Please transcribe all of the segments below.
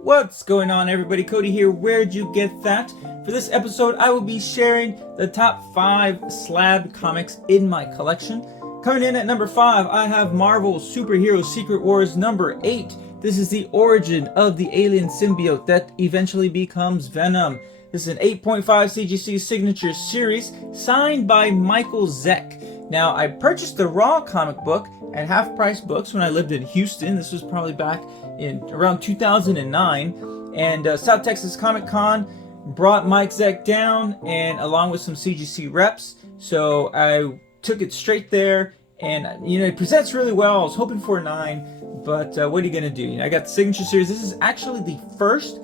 What's going on, everybody? Cody here. Where'd you get that? For this episode, I will be sharing the top 5 Slabbed comics in my collection. Coming in at number 5, I have Marvel Superhero Secret Wars number 8. This is the origin of the alien symbiote that eventually becomes Venom. This is an 8.5 CGC signature series signed by Michael Zeck. Now, I purchased the Raw comic book at Half Price Books when I lived in Houston. This was probably back in around 2009. And South Texas Comic Con brought Mike Zeck down, and along with some CGC reps. So I took it straight there, and it presents really well. I was hoping for a 9, but what are you gonna do? I got the signature series. This is actually the first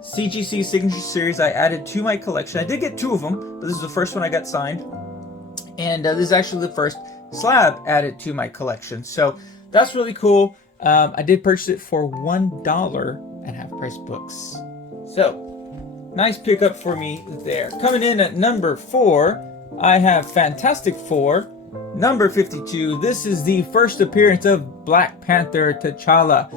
CGC signature series I added to my collection. I did get 2 of them, but this is the first one I got signed. And this is actually the first slab added to my collection. So that's really cool. I did purchase it for $1 at Half Price Books. So, nice pickup for me there. Coming in at number 4, I have Fantastic Four, number 52. This is the first appearance of Black Panther T'Challa.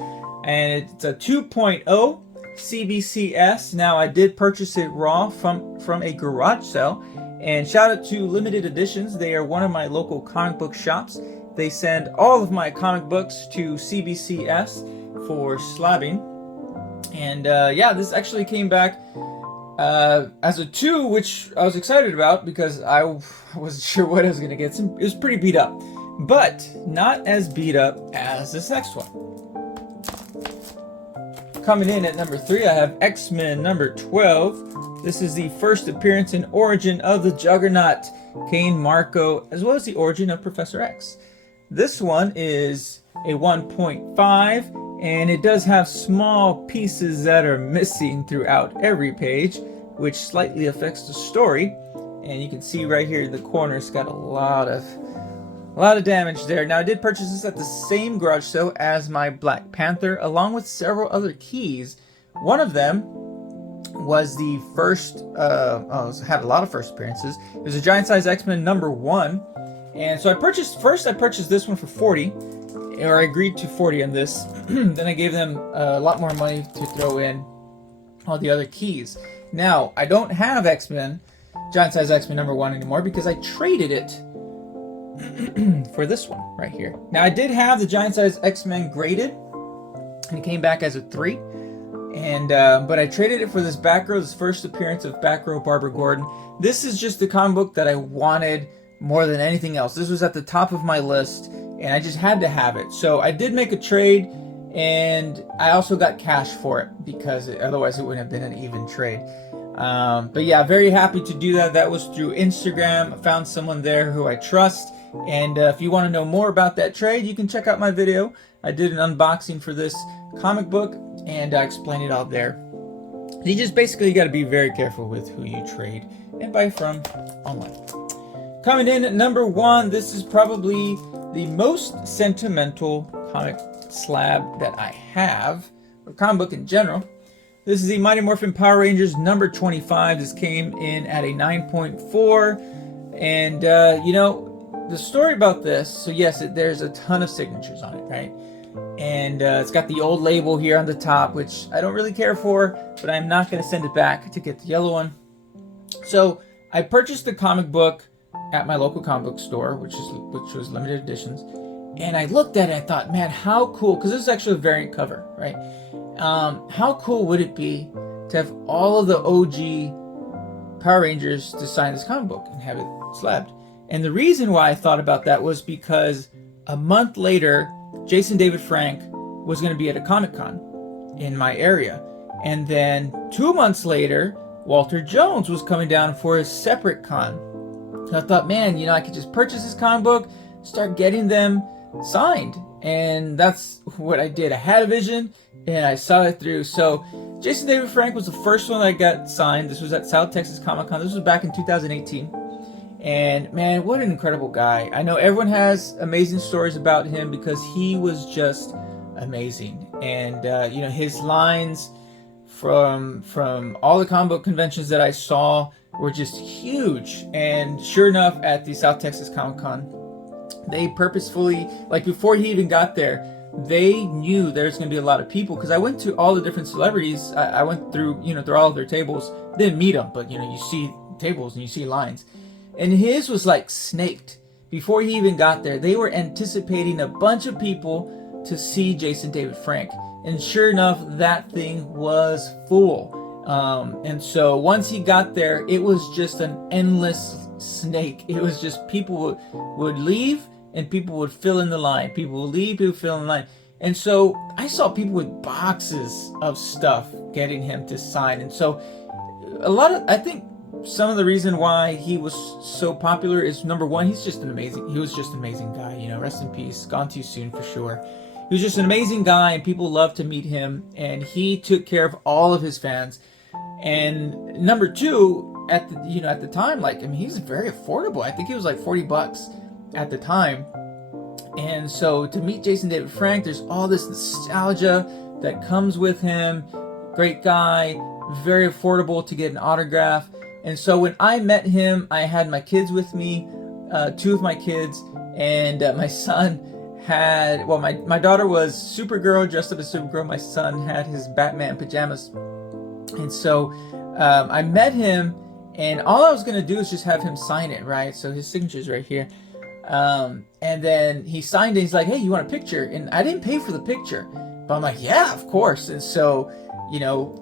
And it's a 2.0 CBCS. Now, I did purchase it raw from a garage sale. And shout out to Limited Editions. They are one of my local comic book shops. They send all of my comic books to CBCS for slabbing. And yeah, this actually came back as a 2, which I was excited about because I wasn't sure what I was going to get. It was pretty beat up, but not as beat up as this next one. Coming in at number 3, I have X-Men number 12. This is the first appearance and origin of the Juggernaut, Kane Marco, as well as the origin of Professor X. This one is a 1.5, and it does have small pieces that are missing throughout every page, which slightly affects the story. And you can see right here in the corner, it's got a lot of damage there. Now, I did purchase this at the same garage sale as my Black Panther, along with several other keys. One of them was the first, had a lot of first appearances. It was a Giant Size X-Men number 1. And so I purchased this one for 40, or I agreed to 40 on this. Then I gave them a lot more money to throw in all the other keys. Now, I don't have Giant Size X-Men number 1 anymore because I traded it for this one right here. Now, I did have the Giant Size X-Men graded, and it came back as a 3. And but I traded it for this this first appearance of Batgirl Barbara Gordon. This is just the comic book that I wanted more than anything else. This was at the top of my list, and I just had to have it. So I did make a trade, and I also got cash for it because otherwise it wouldn't have been an even trade. But yeah, very happy to do that. That was through Instagram. I found someone there who I trust. And if you want to know more about that trade, you can check out my video. I did an unboxing for this comic book, and I explained it all there. You just basically got to be very careful with who you trade and buy from online. Coming in at number 1, this is probably the most sentimental comic slab that I have, or comic book in general. This is the Mighty Morphin Power Rangers number 25. This came in at a 9.4. And, the story about this, so yes, there's a ton of signatures on it, right? And it's got the old label here on the top, which I don't really care for, but I'm not going to send it back to get the yellow one. So I purchased the comic book at my local comic book store, which was limited editions, and I looked at it and I thought, man, how cool, because this is actually a variant cover, right? How cool would it be to have all of the OG Power Rangers to sign this comic book and have it slabbed? And the reason why I thought about that was because a month later, Jason David Frank was going to be at a Comic-Con in my area. And then 2 months later, Walter Jones was coming down for a separate con. So I thought, man, I could just purchase this comic book, start getting them signed. And that's what I did. I had a vision, and I saw it through. So Jason David Frank was the first one I got signed. This was at South Texas Comic Con. This was back in 2018. And man, what an incredible guy. I know everyone has amazing stories about him because he was just amazing. And, his lines from all the comic book conventions that I saw were just huge. And sure enough, at the South Texas Comic Con, they purposefully, like before he even got there, they knew there's going to be a lot of people, because I went to all the different celebrities. I went through, through all of their tables. Didn't meet them, but you see tables and you see lines. And his was like snaked. Before he even got there, they were anticipating a bunch of people to see Jason David Frank. And sure enough, that thing was full. And so once he got there, it was just an endless snake. It was just people would leave and people would fill in the line. People would leave, people would fill in the line. And so I saw people with boxes of stuff getting him to sign. And so I think some of the reason why he was so popular is, number one, he was just an amazing guy, rest in peace, gone too soon for sure. He was just an amazing guy and people loved to meet him, and he took care of all of his fans. And number two, at the time, he's very affordable. I think he was like $40 at the time. And so to meet Jason David Frank, there's all this nostalgia that comes with him. Great guy, very affordable to get an autograph. And so when I met him, I had my kids with me, two of my kids, and my son had, my daughter was Supergirl, dressed up as Supergirl. My son had his Batman pajamas. And so I met him, and all I was going to do is just have him sign it, right? So his signature's right here. And then he signed it. He's like, hey, you want a picture? And I didn't pay for the picture, but I'm like, yeah, of course. And so,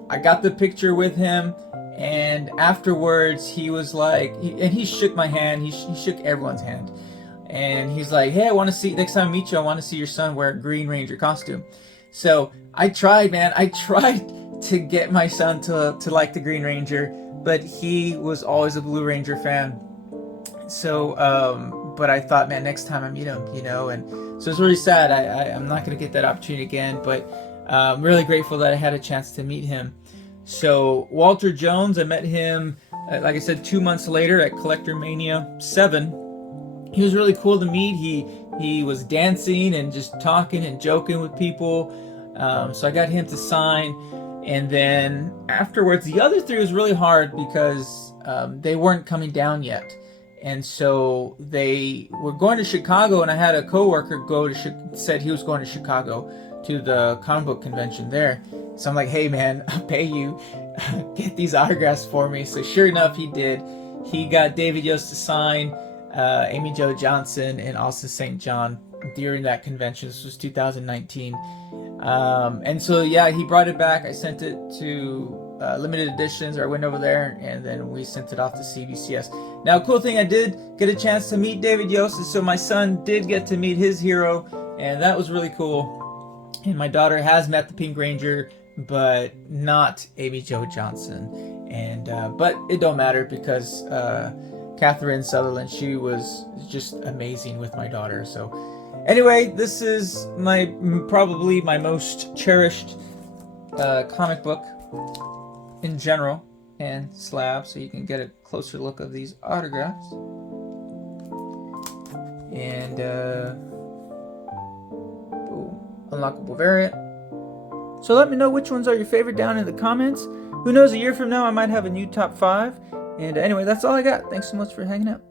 I got the picture with him. And afterwards, he was like, he shook my hand. He shook everyone's hand. And he's like, hey, next time I meet you, I want to see your son wear a Green Ranger costume. So I tried to get my son to like the Green Ranger, but he was always a Blue Ranger fan. So, but I thought, man, next time I meet him, and so it's really sad. I'm not going to get that opportunity again, but I'm really grateful that I had a chance to meet him. So Walter Jones, I met him, like I said, 2 months later at Collector Mania 7. He was really cool to meet. He was dancing and just talking and joking with people. So I got him to sign. And then afterwards, the other three was really hard because they weren't coming down yet. And so they were going to Chicago, and I had a coworker said he was going to Chicago to the comic book convention there. So I'm like, hey man, I'll pay you, get these autographs for me. So sure enough, he did. He got David Yost to sign, Amy Jo Johnson, and Austin St. John during that convention. This was 2019. And so yeah, he brought it back. I sent it to limited editions, or I went over there, and then we sent it off to CBCS. Now, cool thing, I did get a chance to meet David Yost, so my son did get to meet his hero, and that was really cool. And my daughter has met the Pink Ranger, but not Amy Jo Johnson. And but it don't matter, because Catherine Sutherland, she was just amazing with my daughter. So anyway, this is probably my most cherished comic book in general, and slab, so you can get a closer look of these autographs. And unlockable variant. So let me know which ones are your favorite down in the comments. Who knows, a year from now I might have a new top 5. And anyway, that's all I got. Thanks so much for hanging out.